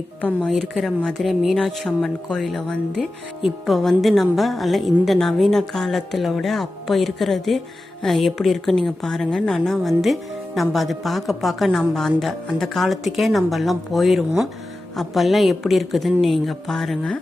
இப்போ இருக்கிற மதுரை மீனாட்சி அம்மன் கோயிலை இப்போ நம்ம இந்த நவீன காலத்தில் விட அப்போ இருக்கிறது எப்படி இருக்குன்னு நீங்கள் பாருங்கள். ஆனால் நம்ம அதை பார்க்க நம்ம அந்த காலத்துக்கே நம்ம எல்லாம் போயிடுவோம். அப்போல்லாம் எப்படி இருக்குதுன்னு நீங்கள் பாருங்கள்.